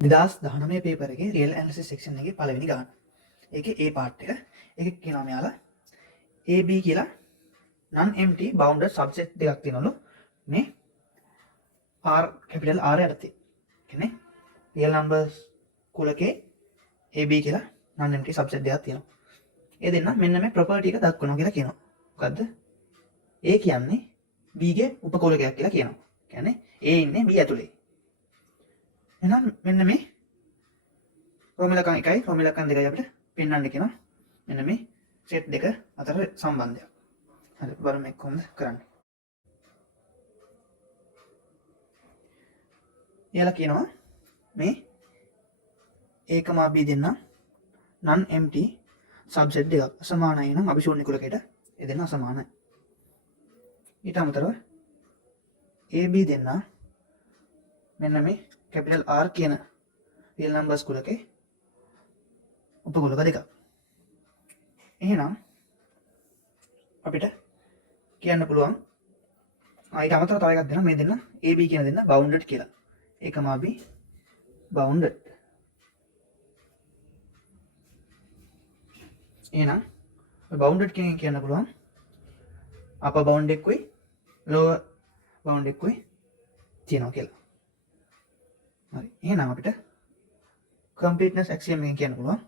2019 paper එකේ real analysis section එකේ පළවෙනි ගාන. ඒකේ A part එක. ඒකේ කියනවා මෙයාලා AB කියලා non empty bounded subset දෙකක් තියෙනවලු මේ R capital R යටතේ. කියන්නේ real numbers කුලකේ AB කියලා non empty subset දෙකක් තියෙනවා. ඒ දෙන්න මෙන්න මේ property එක දක්වනවා කියලා කියනවා. මොකද්ද? A කියන්නේ B ගේ උපකුලකයක් කියලා කියනවා. කියන්නේ A ඉන්නේ B ඇතුලේ. එහෙනම් මෙන්න මේ ෆෝමියුලා එකයි ෆෝමියුලා 2යි අපිට පෙන්වන්න කියනවා. මෙන්න මේ සෙට් දෙක අතර සම්බන්ධයක්. හරි බලමු මේක කොහොමද කරන්නේ. එයාලා කියනවා මේ A, B දෙන්න non empty subset දෙකක් අසමානයි නම් අපි ශූන්‍ය කුලකයට ඒ දෙන්න අසමානයි. ඊට අමතරව AB දෙන්න මෙන්න මේ capital R කියන real numbers කුලකේ උපකුලක දෙකක්. එහෙනම් අපිට කියන්න පුළුවන් ඊට අමතරව තව එකක් දෙනවා මේ දෙන්න AB කියන දෙන්න bounded කියලා. A, B bounded. එහෙනම් bounded කියන කියන්න පුළුවන් upper bound එකකුයි lower bound එකකුයි තියෙනවා කියලා. හරි. එහෙනම් අපිට completeness axiom එකෙන් කියන්න පුළුවන්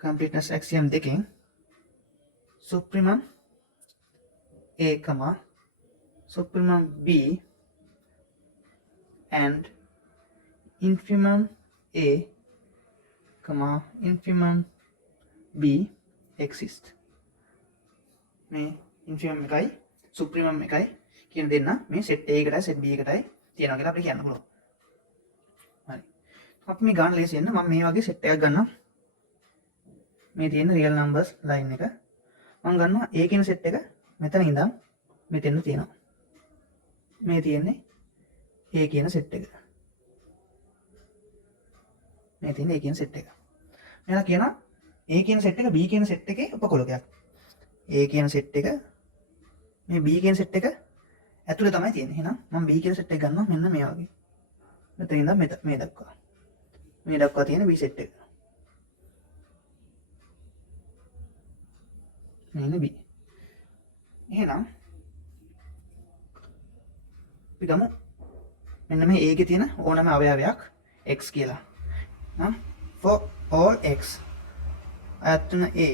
completeness axiom දෙකෙන් supremum A, supremum B and infimum A, infimum B exist. මේ infimum එකයි supremum එකයි කියන දෙන්න මේ set A එකටයි set B එකටයි තියෙනවා කියලා අපිට කියන්න පුළුවන්. හරි. අපි මේ ගන්න ලේසි වෙන්න මම මේ වගේ set එකක් ගන්නවා. මේ තියෙන real numbers line එක. මම ගන්නවා A කියන set එක මෙතන ඉඳන් මෙතෙන් තියෙනවා. මේ තියෙන්නේ A කියන set එක. මේ තියෙන්නේ A කියන set එක. මෙයා කියනවා A කියන set එක B කියන set එකේ උපකුලකයක්. A කියන set එක මේ B කියන set එක ඇතුලේ තමයි තියෙන්නේ. එහෙනම් මම B කියන set එක ගන්නවා මෙන්න මේ වගේ. මෙතන ඉඳන් මේ දක්වා. මේ දක්වා තියෙන B set එක. මෙන්න B. එහෙනම් අපි ගමු මෙන්න මේ A එකේ තියෙන ඕනම අවයවයක් x කියලා. For all x අයත්න A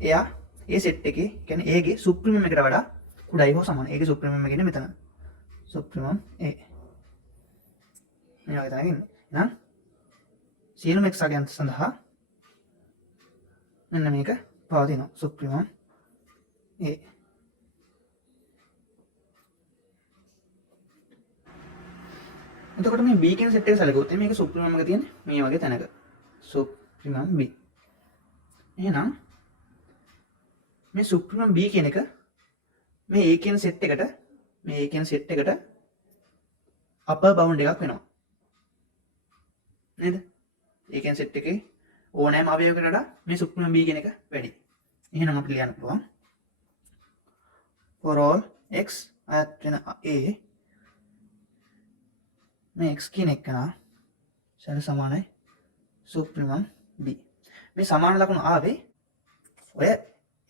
එයා ඒ සෙට් එකේ කියන්නේ A ගේ සුප්‍රීමම් එකට වඩා කුඩායි හෝ සමානයි. ඒකේ සුප්‍රීමම් එක ඉන්නේ මෙතන. සුප්‍රීමම් A. මේ වගේ තමයි ඉන්නේ. එහෙනම් සියලුම x අගයන් සඳහා මෙන්න මේක පවතිනවා. සුප්‍රීමම් A. එතකොට මේ B කියන සෙට් එක සැලකුවොත් මේක සුප්‍රීමම් එක තියෙන්නේ මේ වගේ තැනක. සුප්‍රීමම් B. එහෙනම් මේ සුප්‍රීමම් B කියන එක මේ A කියන සෙට් එකට upper bound එකක් වෙනවා. නේද? A කියන සෙට් එකේ ඕනෑම අවයවයකට වඩා මේ සුප්‍රීමම් B කියන එක වැඩි. එහෙනම් අපිට ලියන්න පුළුවන් for all x අයත් වෙන A මේ x කියන එක නා සමානයි සුප්‍රීමම් B. මේ සමාන ලකුණු ආවේ ඔය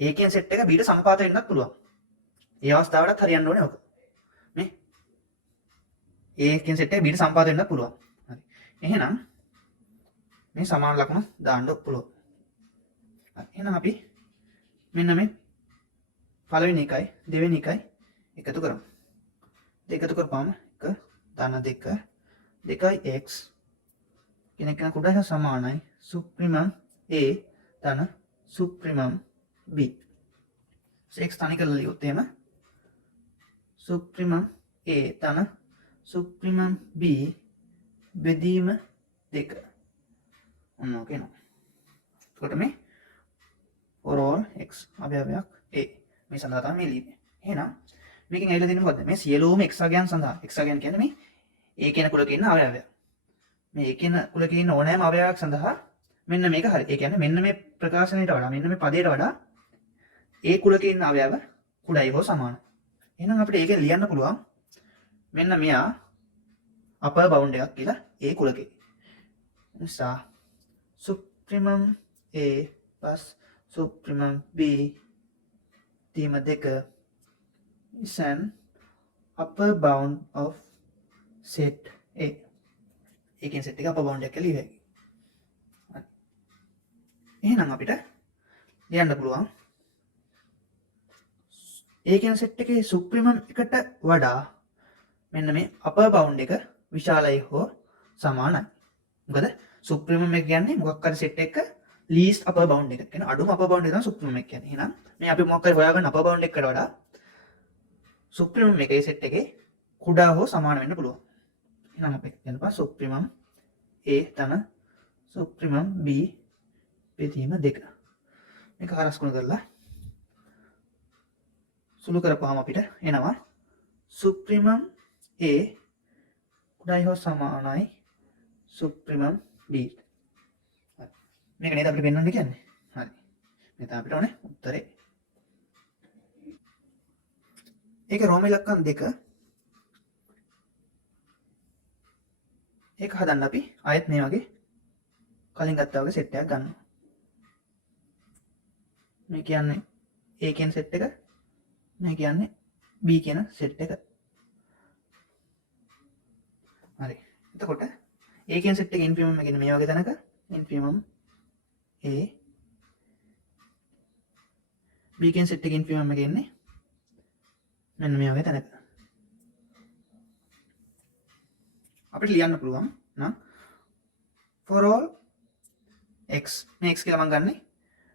A කියන සෙට් එක B ට සමපාත වෙන්නත් පුළුවන්. ඒ අවස්ථාවටත් හරියන්න ඕනේ ඔක. මේ A කියන සෙට් එක B ට සමපාත වෙන්නත් පුළුවන්. හරි. එහෙනම් මේ සමාන ලකුණු දාන්න පුළුවන්. හරි. එහෙනම් අපි මෙන්න මේ පළවෙනි එකයි දෙවෙනි එකයි එකතු කරමු. දෙක එකතු කරපුවාම 1 ධන 2 2යි x කියන එක කුඩා හා සමානයි සුප්‍රීමම් A ධන සුප්‍රීමම් B. x තනි කරලා ලියුවොත් එහෙම සුප්‍රීමම් A ධන සුප්‍රීමම් B බෙදීම 2. ඔන්න ඔක එනවා. එතකොට මේ for all x අවයවයක් A මේ සඳහා තමයි මේ ලියන්නේ. එහෙනම් මේකෙන් ඇවිල්ලා දෙන්නේ මොකද්ද? මේ සියලුම x අගයන් සඳහා x අගයන් කියන්නේ මේ A කියන කුලකේ ඉන්න අවයවයක්. මේ A කියන කුලකේ ඉන්න ඕනෑම අවයවයක් සඳහා මෙන්න මේක හරි. ඒ කියන්නේ මෙන්න මේ ප්‍රකාශනයට වඩා මෙන්න මේ පදයට වඩා A කුලකේ ඉන්න අවයව කුඩායි හෝ සමානයි. එහෙනම් අපිට ඒකෙන් ලියන්න පුළුවන් මෙන්න මෙයා අපර් බවුන්ඩ් එකක් කියලා ඒ කුලකේ. නිසා සුප්‍රිමම් A plus සුප්‍රිමම් B තීම දෙක is an upper bound of set A. ඒකෙන් set එක upper bound එකක් කියලා ඉවරයි. එහෙනම් අපිට ලියන්න පුළුවන් ඒකෙන් set එකේ සුප්‍රිමම් එකට වඩා මෙන්න මේ upper bound එක විශාලයි හෝ සමානයි. මොකද සුප්‍රිමම් එක කියන්නේ මොකක් හරි set එක least upper bound එක. කියන්නේ අඩුම upper bound එක තමයි සුප්‍රිමම් එක කියන්නේ. එහෙනම් මේ අපි මොකක් හරි හොයාගන්න upper bound එකකට වඩා සුප්‍රිමම් එකේ set එකේ කුඩා හෝ සමාන වෙන්න පුළුවන්. එහෙනම් අපි කියනවා සුප්‍රිමම් A තන සුප්‍රිමම් B බෙදීම 2. මේක හරස්කුණු කරලා සුළු කරපුවාම අපිට එනවා සුප්‍රිමම් A කුඩායි හෝ සමානයි සුප්‍රිමම් B. හරි. මේක නේද අපිට පෙන්වන්න කියන්නේ. හරි. මේ තමයි අපිට ඕනේ උත්තරේ. ඒක රෝම ඉලක්කම් 2. ඒක හදන්න අපි ආයෙත් මේ වගේ කලින් ගත්තා වගේ සෙට් එකක් ගන්නවා. මේ කියන්නේ A කියන සෙට් එක, මේ කියන්නේ B කියන සෙට් එක. හරි. එතකොට A කියන සෙට් එකේ ඉන්ෆිමම් එක මේ වගේ තැනක ඉන්ෆිමම් A B කියන සෙට් එකේ ඉන්ෆිමම් එක ඉන්නේ මෙන්න මේ වගේ තැනක. අපිට ලියන්න පුළුවන් නම් for all x මේ x කියලා මම ගන්නෙ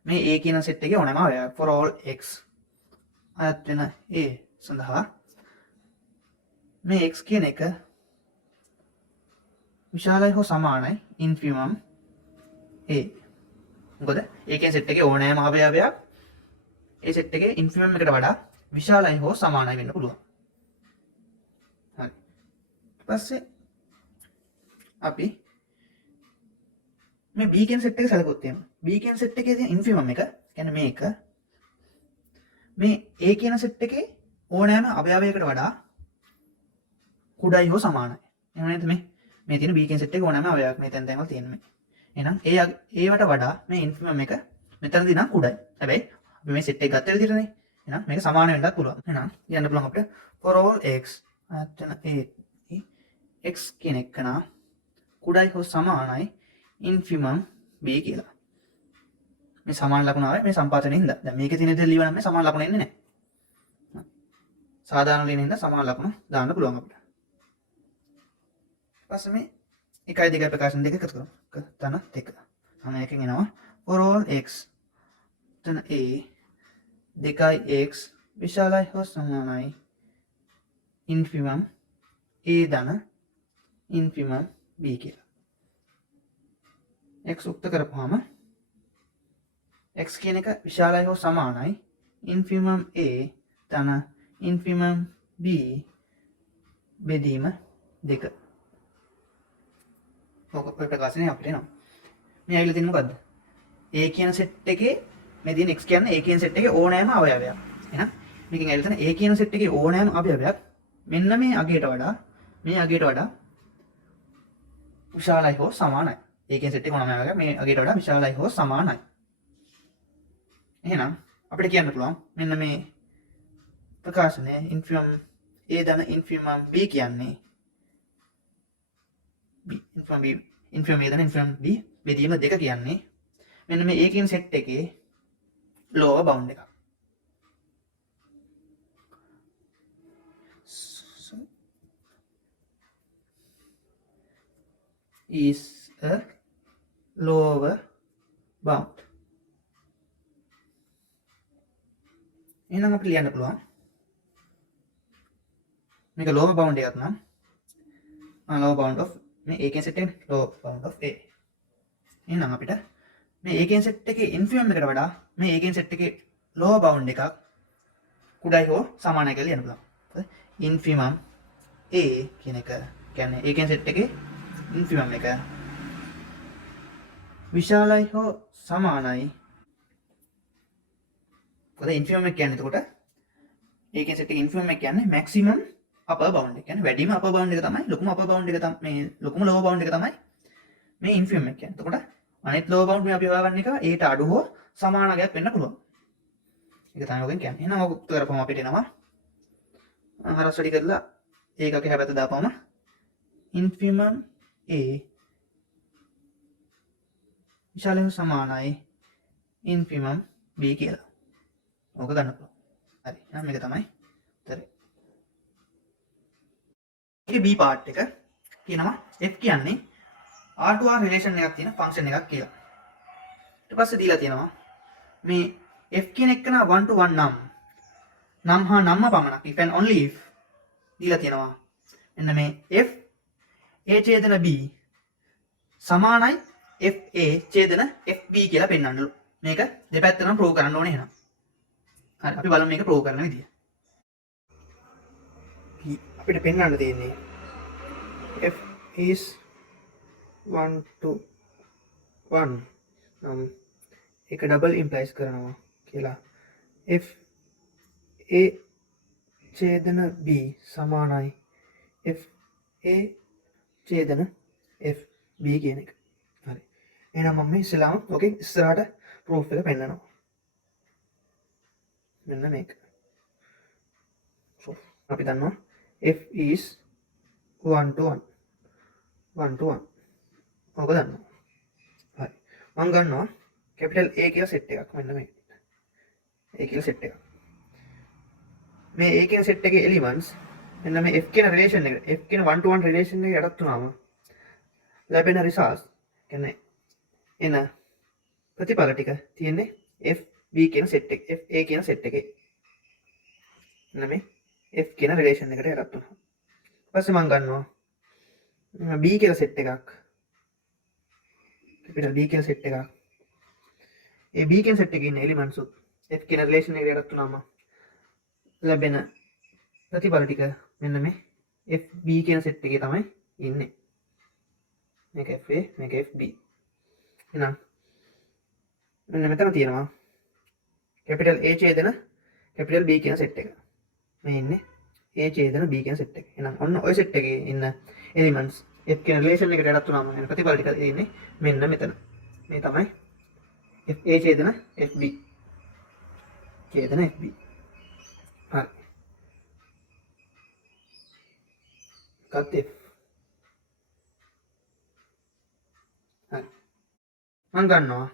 මේ A කියන සෙට් එකේ ඕනෑම අවයවයක් for all x අයත් වෙන A සඳහා මේ x කියන එක විශාලයි හෝ සමානයි ඉන්ෆිමම් A. මොකද A කියන සෙට් එකේ ඕනෑම අවයවයක් ඒ සෙට් එකේ ඉන්ෆිමම් එකට වඩා විශාලයි හෝ සමානයි වෙන්න පුළුවන්. හරි. ඊට පස්සේ අපි මේ B කියන සෙට් එක සැලකුවොත් එහෙම B කියන සෙට් එකේ තියෙන ඉන්ෆිමම් එක කියන්නේ මේක මේ A කියන සෙට් එකේ ඕනෑම අවයවයකට වඩා කුඩායි හෝ සමානයි. එහෙම නේද මේ තියෙන B කියන සෙට් එකේ ඕනෑම අවයවයක් මේ තැන් වල තියෙන මේ. එහෙනම් ඒවට වඩා මේ ඉන්ෆිමම් එක මෙතනදී නම් කුඩායි. හැබැයි අපි මේ සෙට් එක ගත්ත විදිහටනේ. එහෙනම් මේක සමාන වෙන්නත් පුළුවන්. එහෙනම් කියන්න පුළුවන් අපිට for all x අයත් වෙන A x කියන එක නා කුඩායි හෝ සමානයි ඉන්ෆිමම් B කියලා. මේ සමාන ලකුණ ආවේ මේ සම්පාතනෙ හින්දා. දැන් මේකේ තියෙන දේ ලියවනම් මේ සමාන ලකුණ එන්නේ නැහැ. සාධාරණ ලියන හින්දා සමාන ලකුණ දාන්න පුළුවන් අපිට. ඊපස්සේ මේ 1 2 ප්‍රකාශන දෙක එකතු කරමු. තන 2. අන්න එකෙන් එනවා for all x තන A 2x විශාලයි හෝ සමානයි ඉන්ෆිමම් A ධන ඉන්ෆිමම් B කියලා. x උක්ත කරපුවාම x කියන එක විශාලයි හෝ සමානයි ඉන්ෆිමම් A ධන ඉන්ෆිමම් B බෙදීම 2. ඔක ප්‍රකාශනය අපිට එනවා. මේ ඇවිල්ලා තියෙන්නේ මොකද්ද? A කියන සෙට් එකේ මේ තියෙන x කියන්නේ A කියන සෙට් එකේ ඕනෑම අවයවයක්. එහෙනම් මේකෙන් ඇවිල්ලා තියෙන A කියන සෙට් එකේ ඕනෑම අවයවයක් මෙන්න මේ අගයට වඩා විශාලයි හෝ සමානයි. A කියන සෙට් එකේ ඕනෑම අවයවයක් මේ අගයට වඩා විශාලයි හෝ සමානයි. එහෙනම් අපිට කියන්න පුළුවන් මෙන්න මේ ප්‍රකාශනය ඉන්ෆිමම් A ධන ඉන්ෆිමම් B කියන්නේ ඉන්ෆිමම් A ධන ඉන්ෆිමම් B බෙදීම 2 කියන්නේ මෙන්න මේ A කියන සෙට් එකේ lower bound එක. So, is a lower bound. එහෙනම් අපිට ලියන්න පුළුවන් මේක lower bound එකක් නම් lower bound of මේ A කියන සෙට් එකේ lower bound of A. එහෙනම් අපිට මේ A කියන සෙට් එකේ ඉන්ෆිමම් එකට වඩා මේ A කියන සෙට් එකේ lower bound එකක් කුඩායි හෝ සමානයි කියලා ලියන්න පුළුවන්. ඉන්ෆිමම් A කියන එක කියන්නේ A කියන සෙට් එකේ ඉන්ෆිමම් එක විශාලයි හෝ සමානයි. මොකද ඉන්ෆිමම් එක කියන්නේ එතකොට A කියන සෙට් එකේ ඉන්ෆිමම් එක කියන්නේ maximum අපර් බවුන්ඩ් එක. කියන්නේ වැඩිම අපර් බවුන්ඩ් එක තමයි ලොකුම අපර් බවුන්ඩ් එක තමයි මේ ලොකුම ලෝවර් බවුන්ඩ් එක තමයි මේ ඉන්ෆිනිමම් එක කියන්නේ. එතකොට අනිත් ලෝවර් බවුන්ඩ් මේ අපි හොයාගන්න එක ඊට අඩු හෝ සමාන අගයක් වෙන්න පුළුවන්. ඒක තමයි ඔකෙන් කියන්නේ. එහෙනම් ඔක උත්තර කරපුවම අපිට එනවා හරස් වැඩි කරලා ඒකක හැබැයි දාපුවම ඉන්ෆිනිමම් a විශාලයෙන් සමානයි ඉන්ෆිනිමම් b කියලා. ඕක ගන්න පුළුවන්. හරි. එහෙනම් මේක තමයි උත්තරේ. මේ b part එක කියනවා f කියන්නේ r to r රිලේෂන් එකක් තියෙන ෆන්ක්ෂන් එකක් කියලා. ඊට පස්සේ දීලා තියෙනවා මේ f කියන එක නා 1 to 1 නම් හා නම්ම පමණක් if and only if දීලා තියෙනවා. එන්න මේ f a ඡේදන b සමානයි f a ඡේදන f b කියලා පෙන්වන්නලු. මේක දෙපැත්තටම ප්‍රූව් කරන්න ඕනේ එහෙනම්. හරි අපි බලමු මේක ප්‍රූව් කරන විදිය. අපිට පෙන්වන්න තියෙන්නේ f is 1 to 1 නම් ඒක ඩබල් ඉම්ප්ලයිස් කරනවා කියලා f a ඡේදන b සමානයි f a ඡේදන f b කියන එක. හරි. එහෙනම් මම මේ ඉස්සලාම ඔකේ ඉස්සරහට ප්‍රූෆ් එක පෙන්නනවා. මෙන්න මේක. so අපි දන්නවා f is 1 to 1 1 to 1 ඔක දන්නවා. හරි. මම ගන්නවා කැපිටල් A කියලා සෙට් එකක්. මෙන්න මේක. A කියලා සෙට් එකක්. මේ A කියන සෙට් එකේ එලිමන්ට්ස් මෙන්න මේ F කියන රිලේෂන් එක F කියන 1 to 1 රිලේෂන් එක යටත් වුණාම ලැබෙන රිසල්ට්ස් කියන්නේ එන ප්‍රතිඵල ටික තියෙන්නේ F B කියන සෙට් එක F A කියන සෙට් එකේ. මෙන්න මේ F කියන රිලේෂන් එකට යටත් වුණා. ඊපස්සේ මම ගන්නවා B කියලා සෙට් එකක්. කැපිටල් B කියන සෙට් එකක්. ඒ B කියන සෙට් එකේ ඉන්න එලිමන්ට්ස් උත් F කියන රිලේෂන් එකට යටත් වුණාම ලැබෙන ප්‍රතිඵල ටික මෙන්න මේ FB කියන සෙට් එකේ තමයි ඉන්නේ. මේක FA මේක FB. එහෙනම් මෙන්න මෙතන තියෙනවා කැපිටල් A ඡේදන කැපිටල් B කියන සෙට් එක. මේ ඉන්නේ A ඡේදන B කියන සෙට් එක. එහෙනම් ඔන්න ওই සෙට් එකේ ඉන්න එලිමන්ට්ස් F කියන රිලේෂන් එකට යටත් වුණාම එන ප්‍රතිඵල ටික ඉන්නේ මෙන්න මෙතන. මේ තමයි FA ඡේදන FB. ඡේදන FB. හරි. cut F. හරි. මම ගන්නවා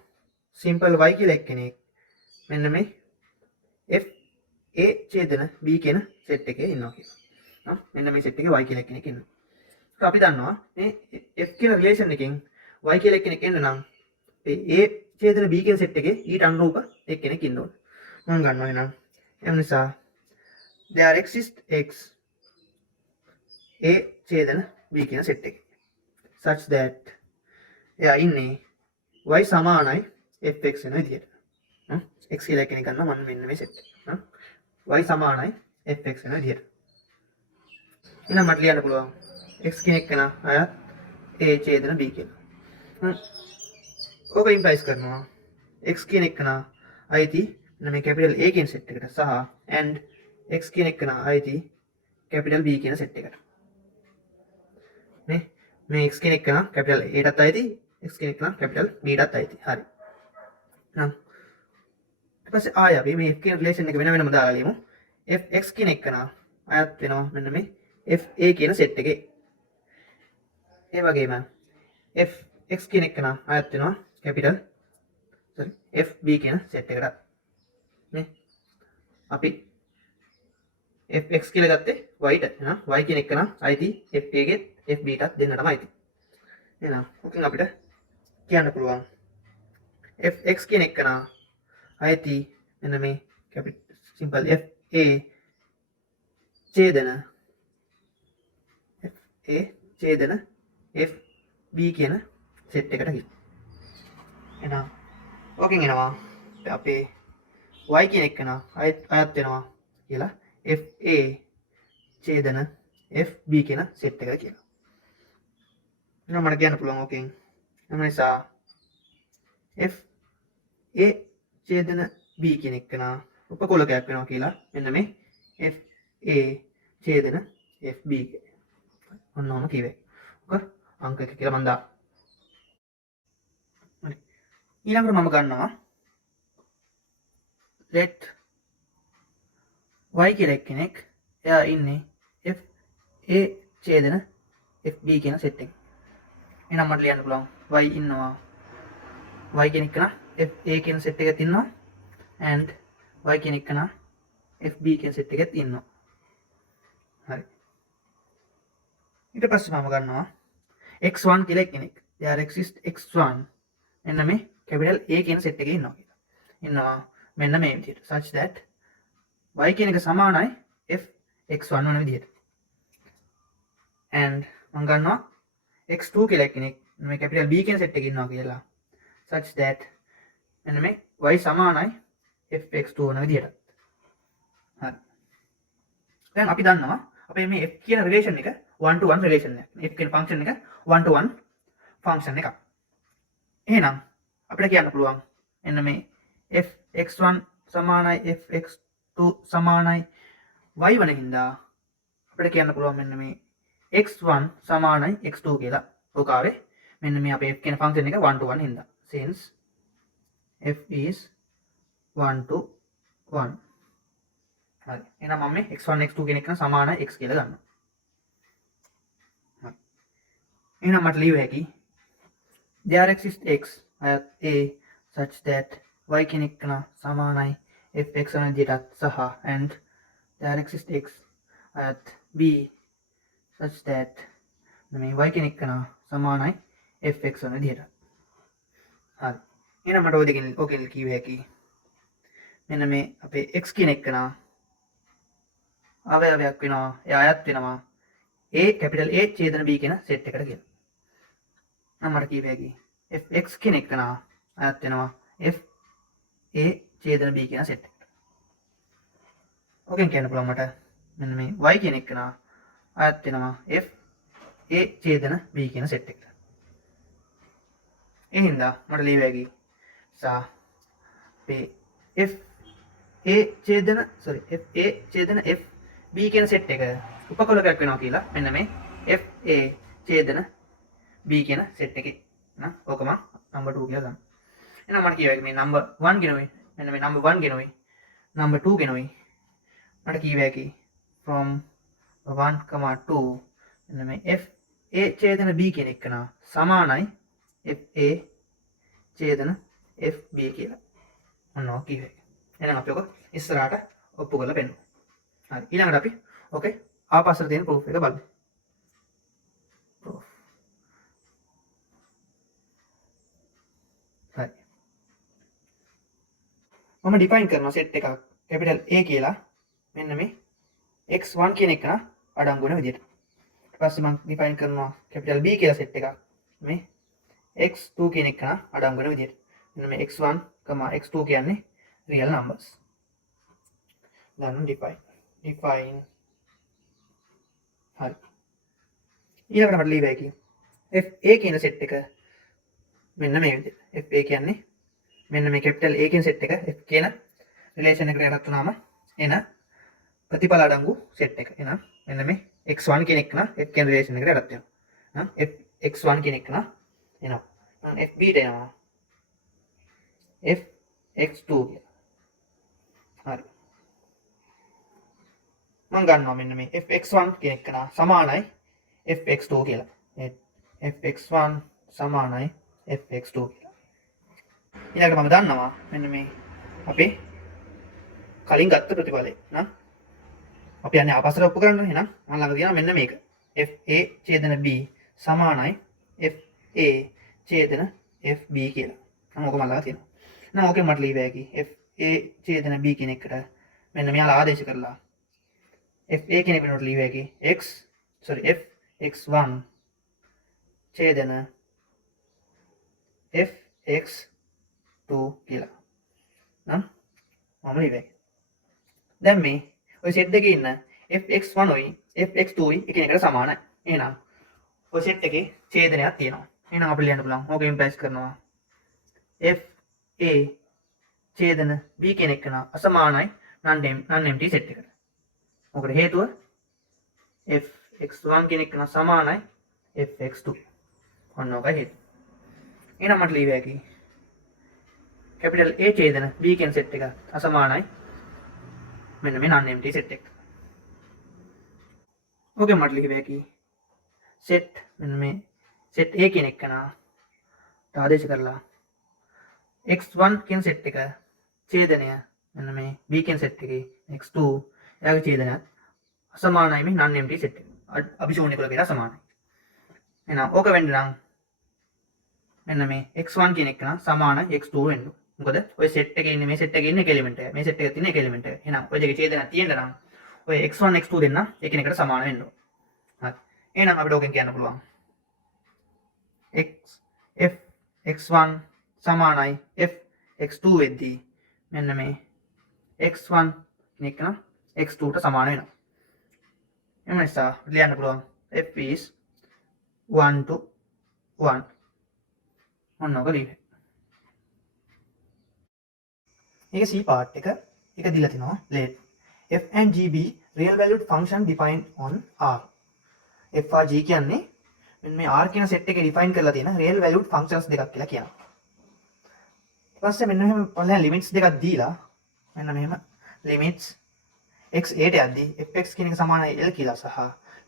සිම්පල් y කියලා එක්කෙනෙක් මෙන්න මේ F A ඡේදන B කියන සෙට් එකේ ඉන්නවා කියලා. මෙන්න මේ සෙට් එකේ y කියලා එක්කෙනෙක් ඉන්නවා. ඒක අපි දන්නවා මේ F කියන රිලේෂන් එකෙන් y කියලා එක්කෙනෙක් එන්න නම් A ඡේදන B කියන සෙට් එකේ ඊට අනුරූප එක්කෙනෙක් ඉන්න ඕනේ. මම ගන්නවා එහෙනම් එම නිසා there exists x A ඡේදන B කියන සෙට් එකේ such that එයා ඉන්නේ y සමානයි fx වෙන විදියට. x කියලා කෙනෙක් ගන්නවා මම මෙන්න මේ සෙට් එක. y සමානයි fx වෙන විදියට. එහෙනම් මට ලියන්න පුළුවන් x කෙනෙක් කන අයත් a ඡේදන b කියලා. ඕක ඉම්ප්ලයිස් කරනවා x කෙනෙක් කන අයිති මෙන්න මේ කැපිටල් a කියන සෙට් එකට සහ and x කෙනෙක් කන අයිති කැපිටල් b කියන සෙට් එකට. මේ x කෙනෙක් කන කැපිටල් a ටත් අයිති x කෙනෙක් කන කැපිටල් b ටත් අයිති. හරි. නම් ඊට පස්සේ ආය අපි මේ f කියන රිලේෂන් එක වෙන වෙනම දාලා ලියමු. fx කෙනෙක් කන අයත් වෙනවා මෙන්න මේ fa කියන සෙට් එකේ. ඒ වගේම fx කෙනෙක් කන අයත් වෙනවා කැපිටල් fb කියන සෙට් එකට. නේ අපි fx කියලා ගත්තේ y ට. එහෙනම් y කියන එක නම් අයිති fa ගෙත් fb ටත් දෙන්නටම අයිති. එහෙනම් ඔකෙන් අපිට කියන්න පුළුවන් fx කියන එක නම් අයිති මෙන්න මේ කැපිටල් සිම්පල් fa ඡේදන fb කියන සෙට් එකට ගිහින්. එහෙනම් ඔකෙන් එනවා අපේ y කියන එක නම් අයත් වෙනවා කියලා fa ඡේදන fb කියන සෙට් එකට කියලා. එහෙනම් මට කියන්න පුළුවන් ඔකෙන් එම නිසා fa ඡේදන b කියන එක නම් උපකෝලකයක් වෙනවා කියලා මෙන්න මේ fa ඡේදන FB ඔන්නෝම කිවේ ඕක අංක 1 කියලා මම දානවා. හරි ඊළඟට මම ගන්නවා let y කියලා එක්කෙනෙක් එයා ඉන්නේ FA ඡේදන FB කියන සෙට් එකේ. එහෙනම් මට ලියන්න පුළුවන් y ඉන්නවා y කියන එක FA කියන සෙට් එකෙත් ඉන්නවා and y කියන එක FB කියන සෙට් එකෙත් ඉන්නවා. හරි ඊට පස්සේ මම ගන්නවා x1 කියලා එක්කෙනෙක්. there exists x1 එන්න මේ capital A කියන සෙට් එකේ ඉන්නවා කියලා. ඉන්නවා මෙන්න මේ විදිහට such that y කියන එක සමානයි f(x1) වන විදිහට. and මම ගන්නවා x2 කියලා එක්කෙනෙක් මේ capital B කියන සෙට් එකේ ඉන්නවා කියලා. such that මෙන්න මේ y සමානයි f(x2) වන විදිහට. හරි දැන් අපි දන්නවා අපේ මේ f කියන රිලේෂන් එක 1 to 1 රිලේෂන් එකක්. f කියන ෆන්ක්ෂන් එක 1 to 1 ෆන්ක්ෂන් එකක්. එහෙනම් අපිට කියන්න පුළුවන් එන්න මේ f(x1) සමානයි f(x2) සමානයි y වන හින්දා අපිට කියන්න පුළුවන් මෙන්න මේ x1 සමානයි x2 කියලා. ඕක ආවේ මෙන්න මේ අපේ f කියන ෆන්ක්ෂන් එක 1 to 1 හින්දා. since f is 1 to 1. හරි එහෙනම් මම මේ x1 x2 කියන එක සමානයි x කියලා ගන්නවා. හරි එහෙනම් මට ලියුව හැකි there exists x at a such that y කියන එක සමානයි f(x) වන විදිහට සහ and there exists x at b such that මේ y කියන එක සමානයි f(x) වන විදිහට. හරි එහෙනම් මට ඔය දෙකෙන් ඕකෙන් කිව්ව හැකි මෙන්න මේ අපේ x කියන එක අවයවයක් වෙනවා එයා අයත් වෙනවා a capital A ඡේදන b කියන සෙට් එකට කියලා. නම් මට කිව්ව හැකි fx කියන එක අයත් වෙනවා f a ඡේදන b කියන සෙට් එකට. ඕකෙන් කියන්න පුළුවන් මට මෙන්න මේ y කියන එක අයත් වෙනවා f a ඡේදන b කියන සෙට් එකට. ඒ හින්දා මට ලියව හැකි සා f a ඡේදන f b කියන සෙට් එක උපකලකයක් වෙනවා කියලා මෙන්න මේ f a ඡේදන b කියන සෙට් එකේ නා ඕකම නම්බර් 2 කියලා ගන්න. එහෙනම් මට කියව හැකි මේ නම්බර් 1 ගෙනුයි මෙන්න මේ නම්බර් 1 ගෙනුයි නම්බර් 2 ගෙනුයි මට කියව හැකි from 1, 2 මෙන්න මේ f a ඡේදන b කියන එක සමානයි f a ඡේදන f b කියලා. ඔන්න කිව්ව එක. එහෙනම් අපි ඔක ඉස්සරහට ඔප්පු කරලා පෙන්නමු. හරි ඊළඟට අපි ඕකේ ආපස්සට තියෙන ප්‍රූෆ් එක බලමු. ප්‍රූෆ්. හරි. මම ඩිෆයින් කරනවා සෙට් එකක් capital A කියලා මෙන්න මේ x1 කියන එක අඩංගු වෙන විදිහට. ඊට පස්සේ මම ඩිෆයින් කරනවා capital B කියලා සෙට් එකක් මේ x2 කියන එක අඩංගු වෙන විදිහට. මෙන්න මේ x1, x2 කියන්නේ real numbers. then define හරි ඊළඟට මට ලියව හැකි fa කියන සෙට් එක මෙන්න මේ විදිහට. fa කියන්නේ මෙන්න මේ capital A කියන සෙට් එක f කියන රිලේෂන් එකට යටත් වුණාම එන ප්‍රතිඵල අඩංගු සෙට් එක. එහෙනම් මෙන්න මේ x1 කියන එක f කියන රිලේෂන් එකට යටත් වෙනවා. f x1 කියන එක එනවා. fb ට එනවා f x2 කියලා. හරි මම ගන්නවා මෙන්න මේ fx1 කියන එක සමානයි fx2 කියලා. fx1 සමානයි fx2 කියලා. ඊළඟට මම දන්නවා මෙන්න මේ අපේ කලින් ගත්ත ප්‍රතිඵලය නම් අපි යන්නේ ආපස්සට ඔප්පු කරන්න. එහෙනම් මම ළඟ තියෙනවා මෙන්න මේක fa ඡේදන b සමානයි fa ඡේදන fb කියලා. නම් ඕක මම ළඟ තියෙනවා. නම් ඕකේ මට ලියව හැකි fa ඡේදන b කියන එකට මෙන්න මෙයාලා ආදේශ කරලා fa කියන එකට ලියව හැකි fx1 ඡේදන fx2 කියලා. නම් මම ලියව හැකි. දැන් මේ ඔය සෙට් එකේ ඉන්න fx1 උයි fx2 උයි එකිනෙකට සමානයි. එහෙනම් ඔය සෙට් එකේ ඡේදනයක් තියෙනවා. එහෙනම් අපිට ලියන්න පුළුවන් ඕක ඉම්ප්ලයිස් කරනවා fa ඡේදන b කියන එක අසමානයි non empty සෙට් එකට. මොකද හේතුව fx1 කියන එක සමානයි fx2. ඔන්න ඔකයි හේතුව. එහෙනම් මට ලියව හැකි කැපිටල් A ඡේදන B කියන සෙට් එක අසමානයි මෙන්න මේ non empty සෙට් එක. ඕකේ මට ලියව හැකි සෙට් මෙන්න මේ සෙට් A කියන එක ආදේශ කරලා x1 කියන සෙට් එක ඡේදනය මෙන්න මේ B කියන සෙට් එකේ x2 එයාගේ ඡේදනයත් අසමානයි මේ non empty සෙට් එක. අභිශෝණය කළ කියලා සමානයි. එහෙනම් ඕක වෙන්න නම් මෙන්න මේ x1 කියන එක සමාන x2 වෙන්න. මොකද ඔය සෙට් එකේ ඉන්නේ මේ සෙට් එකේ ඉන්නේ එක එලිමන්ට් එක. මේ සෙට් එකේ තියෙන එක එලිමන්ට් එක. එහෙනම් ඔය දෙකේ ඡේදනයක් තියෙන්න නම් ඔය x1 x2 දෙන්න එකිනෙකට සමාන වෙන්න ඕන. හරි. එහෙනම් අපිට ඕකෙන් කියන්න පුළුවන් f x1 සමානයි f x2 වෙද්දී මෙන්න මේ x1 කියන එක x2 ට සමාන වෙනවා. එම නිසා ලියන්න පුළුවන් f is 1 to 1. ඔන්න ඔක ලියන්න. ඒක C part එක දීලා තිනවා let f and g be real valued function defined on R. f r g කියන්නේ මෙන්න මේ R කියන සෙට් එකේ define කරලා තියෙන real valued functions දෙකක් කියලා කියනවා. ඊට පස්සේ මෙන්න මෙහෙම ඔයාලා limits දෙකක් දීලා මෙන්න මෙහෙම limits x a ට යද්දී fx කියන එක සමානයි l කියලා සහ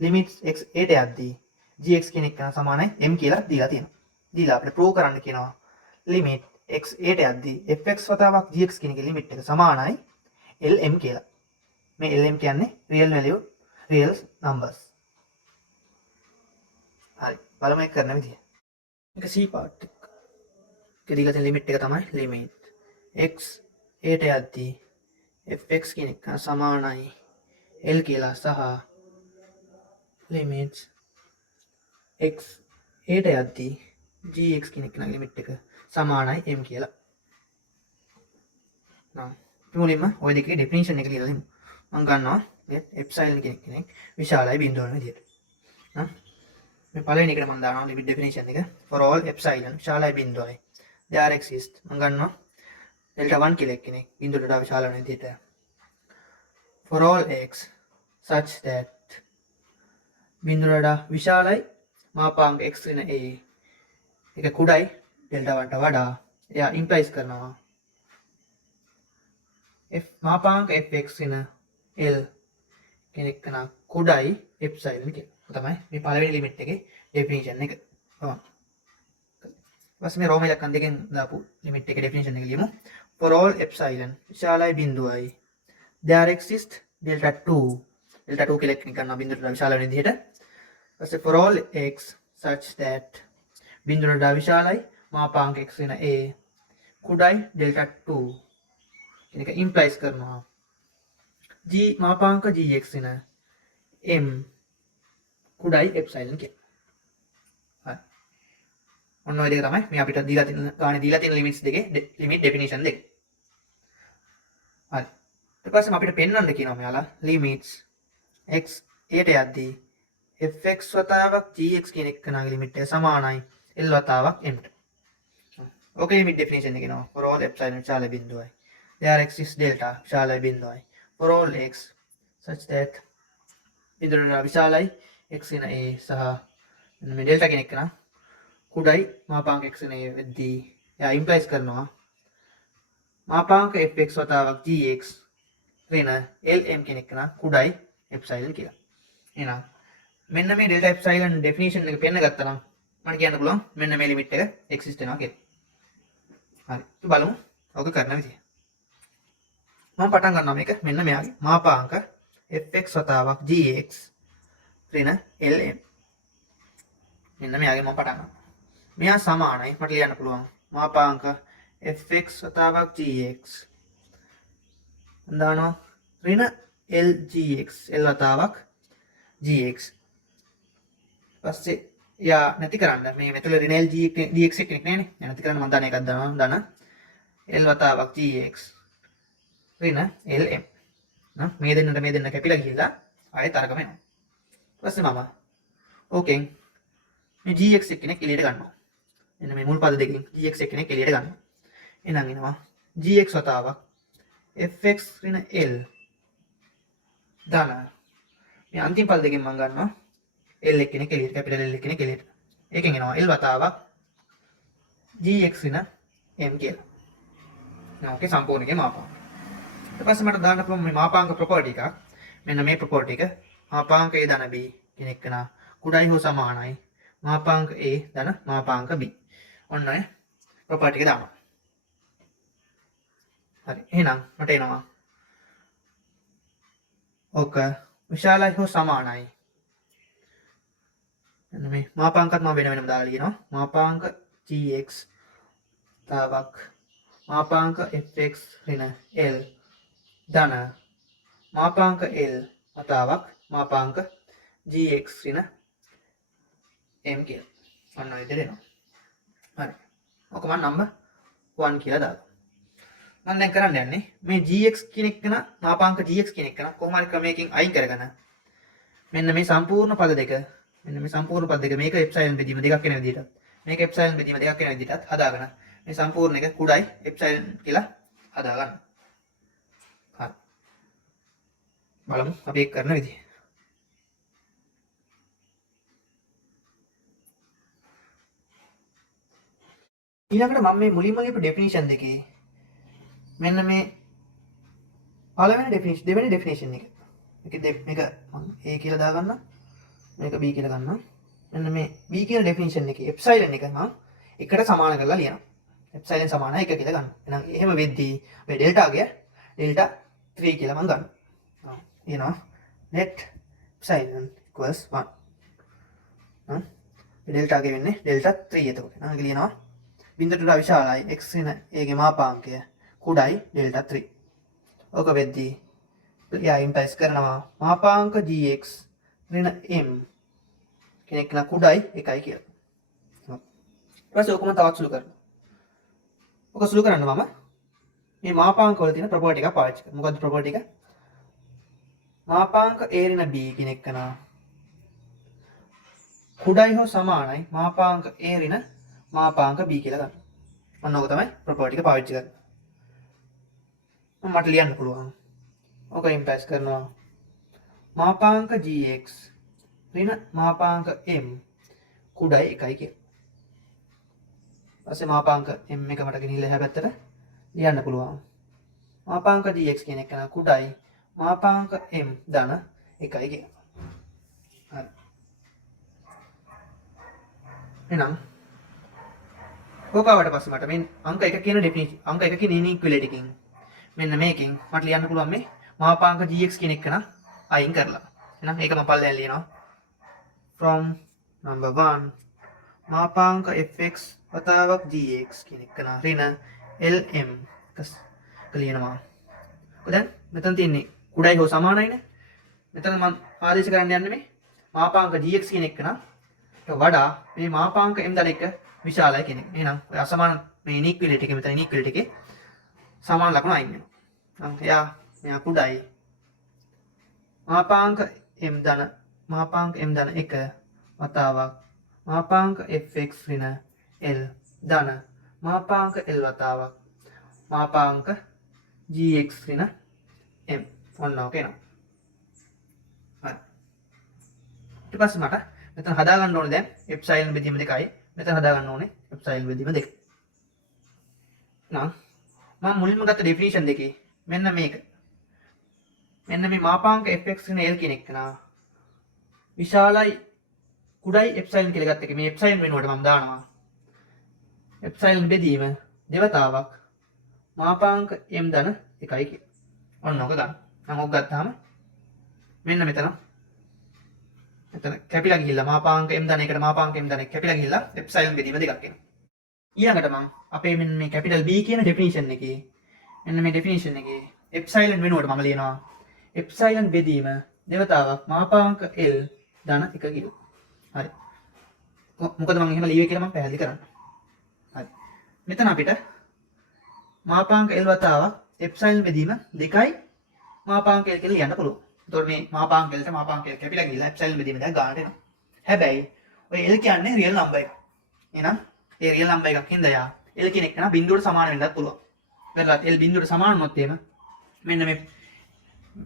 limits x a ට යද්දී gx කියන එක සමානයි m කියලා දීලා තියෙනවා. දීලා අපිට prove කරන්න කියනවා limit x a ට යද්දී fx වතාවක් gx කියන එකේ limit එක සමානයි lm කියලා. මේ lm කියන්නේ real value real numbers. හරි. බලමු ඒක කරන විදිය. මේක C part එක. දීලා තියෙන limit එක තමයි limit x a ට යද්දී fx කියන එක සමානයි l කියලා සහ limits x a ට යද්දී gx කියන එක ලිමිට් එක සමානයි m කියලා. නම් මුලින්ම ওই දෙකේ ඩෙෆිනිෂන් එක ලියලා දෙමු. මම ගන්නවා let epsilon කියන කෙනෙක් විශාලයි බිඳුව වෙන විදියට. මේ පළවෙනි එකට මම දානවා ලිමිට් ඩෙෆිනිෂන් එක for all epsilon විශාලයි බිඳුවයි. there exist මම ගන්නවා delta 1 කියලා කෙනෙක් බිඳුවට වඩා විශාල වෙන විදියට. for all x such that බිඳුවට වඩා විශාලයි මාපාංක x වෙන a එක කුඩයි delta 1ට වඩා එයා ඉම්ප්ලයිස් කරනවා f මාපාංක fx වෙන l කෙනෙක් කන කුඩයි epsilon කියලා. තමයි මේ පළවෙනි ලිමිට් එකේ ඩෙෆිනිෂන් එක. ඔව්. ඊපස්සේ මේ රෝම ඉලක්කම් දෙකෙන් දාපු ලිමිට් එකේ ඩෙෆිනිෂන් එක ලියමු. for all epsilon විශාලයි බිඳුවයි there exist delta 2 කියලා එකක් ගන්නවා බිඳුවට වඩා විශාල වෙන විදිහට. ඊපස්සේ for all x such that බිඳුවට වඩා විශාලයි මාපාංක x වෙන a කුඩයි delta 2 කියන එක ඉම්ප්ලයිස් කරනවා g මාපාංක gx වෙන m කුඩයි epsilon කියලා. හරි. ඔන්න ඔය දෙක තමයි මේ අපිට දීලා තියෙන ලිමිට්ස් දෙකේ ලිමිට් ඩෙෆිනිෂන් දෙක. හරි. ඊට පස්සේ අපිට පෙන්වන්න කියනවා මෙයාලා limits x a ට යද්දී fx වතාවක් gx කියන එකනාගේ ලිමිට් එක සමානයි l වතාවක් m ට. ඕකේ ලිමිට් ඩෙෆිනිෂන් එක කියනවා for all epsilon විශාල බිඳුවයි. there exists delta විශාල බිඳුවයි. for all x such that බිඳුවට විශාලයි x වෙන a සහ මේ delta කියන එක නා කුඩයි මාපාංක x වෙන a වෙද්දී එයා ඉම්ප්ලයිස් කරනවා මාපාංක fx වතාවක් gx වෙන lm කියන එක නා කුඩයි epsilon කියලා. එහෙනම් මෙන්න මේ delta epsilon definition එක පෙන්න ගත්තා නම් මම කියන්න පුළුවන් මෙන්න මේ limit එක exist වෙනවා කියලා. හරි. අපි බලමු ඔක කරන විදිය. මම පටන් ගන්නවා මේක මෙන්න මෙයාගේ මාපාංක fx වතාවක් gx ඍණ lm. මෙන්න මෙයාගේ මම පටන් ගන්නවා. මෙයා සමානයි මට ලියන්න පුළුවන් මාපාංක fx වතාවක් gx දානවා ඍණ lgx l වතාවක් gx. පස්සේ යා නැති කරන්න මේ මෙතන ඍණ lgx කෙනෙක් නෑනේ. නැති කරන්න මම දාන එකක් දානවා දාන l වතාවක් gx ඍණ lm. නම් මේ දෙන්නට කැපිලා ගිහිල්ලා ආයෙත් අරගම එනවා. ඊපස්සේ මම ඕකෙන් මේ gx කෙනෙක් එළියට ගන්නවා. එන්න මේ මුල් පද දෙකෙන් gx කෙනෙක් එළියට ගන්නවා. එහෙනම් එනවා gx වතාවක් fx ඍණ l දාන මේ අන්තිම පද දෙකෙන් මම ගන්නවා L එක කෙනෙක් එළියට කැපිටල් L එක කෙනෙක් එළියට. ඒකෙන් එනවා L වතාවක් gx ඍණ m කියලා. නෝ ඔකේ සම්පූර්ණකේ මාපාංක. ඊට පස්සේ මට දාන්න පුළුවන් මේ මාපාංක ප්‍රොපර්ටි එකක්. මෙන්න මේ ප්‍රොපර්ටි එක මාපාංක a ධන b කෙනෙක් කන කුඩායි හෝ සමානයි මාපාංක a ධන මාපාංක b. ඔන්න ඔය ප්‍රොපර්ටි එක දානවා. හරි. එහෙනම් මට එනවා ඕක විශාලයි හෝ සමානයි. මෙන්න මේ මාපාංකත් මම වෙන වෙනම දාලා ලියනවා. මාපාංක gx තාවක් මාපාංක fx ඍණ l ධන මාපාංක l වතාවක් මාපාංක gx ඍණ m කියලා. ඔන්න ඔය විදිහට එනවා. හරි. ඔක මම නම්බර් 1 කියලා දාලා. මම දැන් කරන්න යන්නේ මේ gx කියන එක න මාපාංක gx කියන එක න කොහොම හරි ක්‍රමයකින් අයින් කරගෙන මෙන්න මේ සම්පූර්ණ පද දෙක මේක එප්සයිලන් බෙදීම දෙකක් වෙන විදිහට මේක එප්සයිලන් බෙදීම දෙකක් වෙන විදිහට හදාගෙන මේ සම්පූර්ණ එක කුඩායි එප්සයිලන් කියලා හදාගන්න. හරි. බලමු අපි ඒක කරන විදිහ. ඊළඟට මම මේ මුලින්ම ලියපු ඩෙෆිනිෂන් දෙකේ මෙන්න මේ පළවෙනි ඩෙෆිනිෂන් දෙවෙනි ඩෙෆිනිෂන් එක. මේක මම A කියලා දාගන්න. මේක B කියලා ගන්නවා. මෙන්න මේ B කියන ඩෙෆිනිෂන් එකේ එප්සයිලන් එක මම එකට සමාන කරලා ලියනවා. එප්සයිලන් සමාන 1 කියලා ගන්න. එහෙනම් එහෙම වෙද්දී මේ ඩෙල්ටාගේ ඩෙල්ටා 3 කියලා මම ගන්නවා. එනවා net epsilon equals 1. ඩෙල්ටාගේ වෙන්නේ ඩෙල්ටා 3 එතකොට. එහෙනම් ඒක ලියනවා බින්දුවට වඩා විශාලයි x වෙන ඒගේ මාපාංකය කුඩායි ඩෙල්ටා 3. ඕක වෙද්දී යා ඉම්ප්ලයිස් කරනවා මාපාංක gx ඍණ m කෙනෙක් න කුඩායි 1යි කියලා. ඊට පස්සේ ඔකම තවත් සුළු කරනවා. ඔක සුළු කරන්න මම මේ මාපාංක වල තියෙන ප්‍රොපර්ටි එක පාවිච්චි කරනවා. මොකද්ද ප්‍රොපර්ටි එක? මාපාංක a ඍණ b කෙනෙක් න කුඩායි හෝ සමානයි මාපාංක a ඍණ මාපාංක b කියලා ගන්න. ඔන්න ඕක තමයි ප්‍රොපර්ටි එක පාවිච්චි කරන්නේ. මට ලියන්න පුළුවන්. ඕක ඉම්ප්ලයිස් කරනවා මාපාංක gx ඍණ මාපාංක m කුඩායි 1යි කියලා. ඊපස්සේ මාපාංක m එක මට ගෙනිල්ලා එහා පැත්තට ලියන්න පුළුවන්. මාපාංක gx කියන එක කුඩායි මාපාංක m ධන 1යි කියලා. හරි. එහෙනම් ඕකාවට පස්සේ මට මේ අංක 1 කියන ඩෙෆිනිෂන් අංක 1 කියන ඉනීක්වලිටි එකකින් මෙන්න මේකෙන් මට ලියන්න පුළුවන් මේ මාපාංක gx කියන එක න අයින් කරලා. එහෙනම් ඒක මම පල්ලෙන් ලියනවා. from number 1 මාපාංක fx වතාවක් gx කියන එක න ඍණ lm ලියනවා. දැන් මෙතන තියෙන්නේ කුඩායි හෝ සමානයිනේ. මෙතන මම ආදේශ කරන්න යන්නේ මේ මාපාංක gx කියන එක න වඩා මේ මාපාංක m ධන එක විශාලයි කියන එක. එහෙනම් ඔය අසමාන මේ ඉනීක්වලිටි එකේ මෙතන ඉනීක්වලිටි එකේ සමාන ලකුණු අයින් වෙනවා. එයා මෙයා කුඩායි මාපාංක m ධන 1 වතාවක් මාපාංක fx ඍණ l ධන මාපාංක l වතාවක් මාපාංක gx ඍණ m. ඔන්න ඕක එනවා. හරි. ඊට පස්සේ මට මෙතන හදා ගන්න ඕනේ දැන් එප්සයිලන් බෙදීම දෙකයි. මෙතන හදා ගන්න ඕනේ එප්සයිලන් බෙදීම දෙක. නම් මම මුලින්ම ගත්ත ඩෙෆිනිෂන් දෙකේ මෙන්න මේක. මෙන්න මේ මාපාංක fx ඍණ l කියන එක නා විශාලයි කුඩායි එප්සයිලන් කියලා ගත්ත එක. මේ එප්සයිලන් වෙනුවට මම දානවා එප්සයිලන් බෙදීම දෙවතාවක් මාපාංක m ධන 1යි කියලා. ඔන්න ඔක ගන්න. නම් ඔක ගත්තාම මෙන්න මෙතන කැපිලා ගිහිල්ලා මාපාංක m ධන 1ට මාපාංක m ධන 1 කැපිලා ගිහිල්ලා එප්සයිලන් බෙදීම දෙකක් එනවා. ඊළඟට මම අපේ මෙන්න මේ කැපිටල් B කියන ඩෙෆිනිෂන් එකේ මෙන්න මේ ඩෙෆිනිෂන් එකේ එප්සයිලන් වෙනුවට මම ලියනවා එප්සයිලන් බෙදීම දෙවතාවක් මාපාංක L ධන 1 කියලා. හරි. මොකද මම එහෙම ලියුවේ කියලා මම පැහැදිලි කරන්න. හරි. මෙතන අපිට මාපාංක L වතාවක් එප්සයිලන් බෙදීම 2යි මාපාංක L කියලා ලියන්න පුළුවන්. එතකොට මේ මාපාංක L ට මාපාංක L කැපිලා ගිහිල්ලා එප්සයිලන් බෙදීම දැන් ගන්නට එනවා. හැබැයි ඔය L කියන්නේ රියල් නම්බර් එකක්. එහෙනම් ඒ රියල් නම්බර් එකක් හින්දා යා L කියන එක න බිඳුවට සමාන වෙන්නත් පුළුවන්. වෙරළත් L බිඳුවට සමාන වුණොත් එහෙම මෙන්න මේ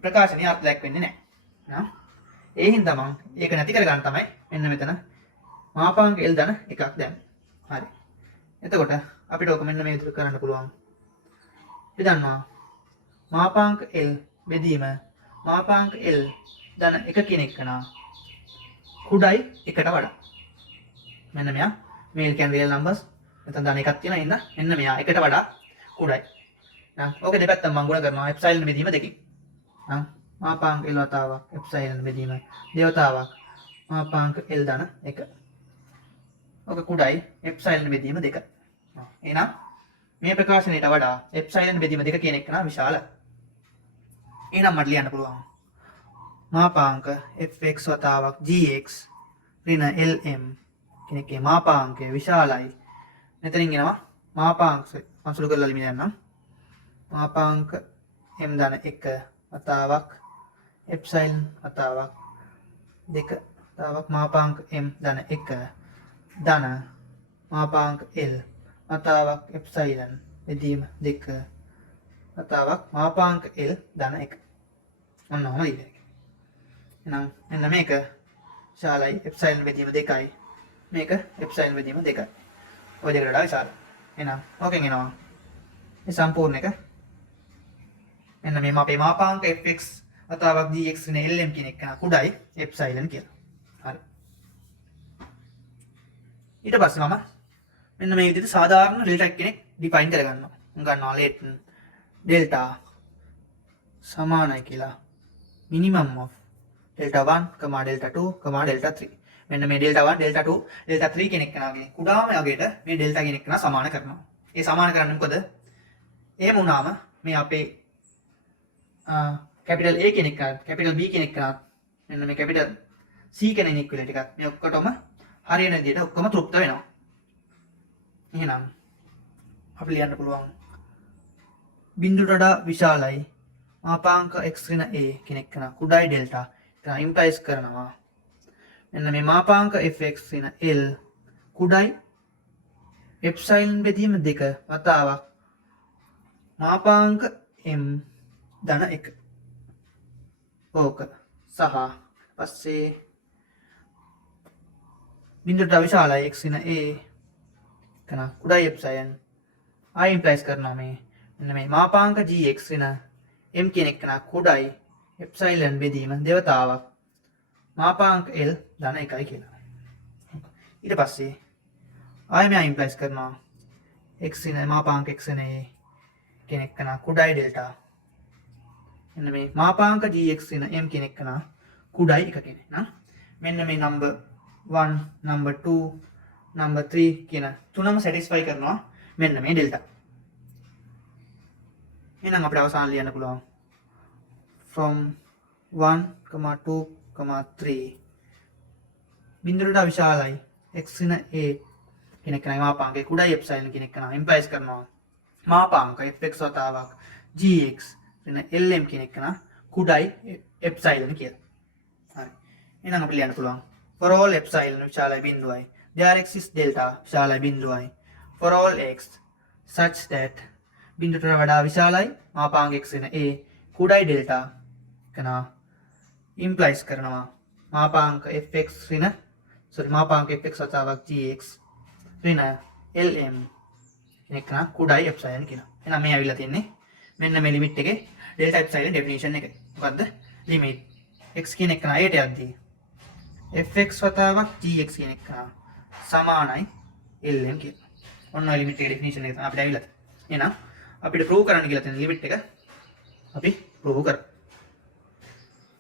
ප්‍රකාශනයේ අර්ථයක් වෙන්නේ නැහැ. ඒ හින්දා මම ඒක නැති කර ගන්න තමයි මෙන්න මෙතන මාපාංක L දන එකක් දැම්මේ. හරි. එතකොට අපිට ඔක මෙන්න මේ විදිහට කරන්න පුළුවන්. අපි දන්නවා මාපාංක L බෙදීම මාපාංක L දන එක කියන එකනා කුඩයි එකට වඩා. මෙන්න මෙයා මේල් කැන් රියල් නම්බර්ස් මෙතන දන එකක් තියෙනවා ඉන්න මෙන්න මෙයා එකට වඩා කුඩයි. නම් ඕක දෙපැත්තම මම ගුණ කරනවා එප්සයිලන් බෙදීම දෙකකින්. නම් මාපාංක L වතාවක් එප්සයිලන් බෙදීම දෙවතාවක් මාපාංක L දන 1. ඕක කුඩයි එප්සයිලන් බෙදීම 2. එහෙනම් මේ ප්‍රකාශනයට වඩා එප්සයිලන් බෙදීම 2 කියන එක නා විශාලයි. එහෙනම් මට ලියන්න පුළුවන් මාපාංක fx වතාවක් gx ඍණ lm කියන එකේ මාපාංකය විශාලයි. මෙතනින් එනවා මාපාංක අසුළු කරලා ලිමින යනවා. මාපාංක m ධන 1 වතාවක් එප්සයිලන් වතාවක් 2 වතාවක් මාපාංක m ධන 1 ධන මාපාංක L වතාවක් එප්සයිලන් බෙදීම 2 වතාවක් මාපාංක L ධන 1. ඔන්න ඔහම ඉන්නේ. එහෙනම් මෙන්න මේක විශාලයි එප්සයිලන් බෙදීම 2යි. මේක එප්සයිලන් බෙදීම 2යි. ඔය දෙකට වඩා විශාලයි. එහෙනම් ඕකෙන් එනවා මේ සම්පූර්ණ එක මෙන්න මේ අපේ මාපාංක fx වතාවක් gx නේ lm කියන එක කුඩයි එප්සයිලන් කියලා. හරි. ඊට පස්සේ මම මෙන්න මේ විදිහට සාධාරණ ඩෙල්ටා කෙනෙක් ඩිෆයින් කරගන්නවා. ගන්නවා ලේට් ඩෙල්ටා සමානයි කියලා minimum of delta 1, delta 2, delta 3. මෙන්න මේ delta 1, delta 2, delta 3 කියන එකනාගේ කුඩාම යගේට මේ delta කියන එකනා සමාන කරනවා. ඒ සමාන කරන්නේ මොකද? එහෙම වුණාම මේ අපේ capital A කියන එක, capital B කියන එක, මෙන්න මේ capital C කියන ඉක්විවලන්ට් එකක් මේ ඔක්කොටම හරියන විදිහට ඔක්කොම තෘප්ත වෙනවා. එහෙනම් අපි ලියන්න පුළුවන් බිඳුවට වඩා විශාලයි මාපාංක x ඍණ a කියන එක කුඩයි ඩෙල්ටා ඒක ඉම්ප්ලයිස් කරනවා මෙන්න මේ මාපාංක fx ඍණ l කුඩයි එප්සයිලන් බෙදීම 2 වතාවක් මාපාංක m ධන 1 ඕක සහ පස්සේ බිඳුවට විශාලයි x ඍණ a කන කුඩයි එප්සයිලන් ආයි ඉම්ප්ලයිස් කරනවා මෙන්න මේ මාපාංක gx ඍණ m කියන එක කුඩයි එප්සයිලන් බෙදීම දෙවතාවක් මාපාංක L ධන 1යි කියලා. ඊට පස්සේ ආයෙ මෙයා ඉම්ප්ලයිස් කරනවා x ඍණ මාපාංක x ඍණ a කියන එක කුඩයි ඩෙල්ටා. මෙන්න මේ මාපාංක gx ඍණ m කියන එක කුඩයි 1 කියන නා. මෙන්න මේ number 1, number 2, number 3 කියන තුනම සැටිස්ෆයි කරනවා මෙන්න මේ ඩෙල්ටා. එහෙනම් අපිට අවසාන ලියන්න පුළුවන් from 1, 2, 3 බිඳුවට විශාලයි x ඍණ a කියන එක මාපාංකේ කුඩයි එප්සයිලන් කියන එක ඉම්ප්ලයිස් කරනවා මාපාංක fx වතාවක් gx ඍණ lm කියන එක කුඩයි එප්සයිලන් කියලා. හරි. එහෙනම් අපිට ලියන්න පුළුවන් for all epsilon විශාලයි බිඳුවයි there exists delta විශාලයි බිඳුවයි for all x such that බිඳුවට වඩා විශාලයි මාපාංක x ඍණ a කුඩයි ඩෙල්ටා කනා ඉම්ප්ලයිස් කරනවා මාපාංක fx ඍණ මාපාංක fx වතාවක් gx ඍණ lm කෙනෙක් කුඩයි එප්සයිලන් කියලා. එහෙනම් මේ ඇවිල්ලා තින්නේ මෙන්න මේ ලිමිට් එකේ ඩෙල්ටා එප්සයිලන් ඩෙෆිනිෂන් එක. මොකද්ද? ලිමිට් x කියන එක ණයට යද්දී fx වතාවක් gx කියන එක සමානයි lm කියලා. ඔන්න ඔය ලිමිට් එකේ ඩෙෆිනිෂන් එක තමයි අපිට ඇවිල්ලා තියෙන්නේ. එහෙනම් අපිට ප්‍රූව් කරන්න කියලා තියෙන ලිමිට් එක අපි ප්‍රූව් කරමු.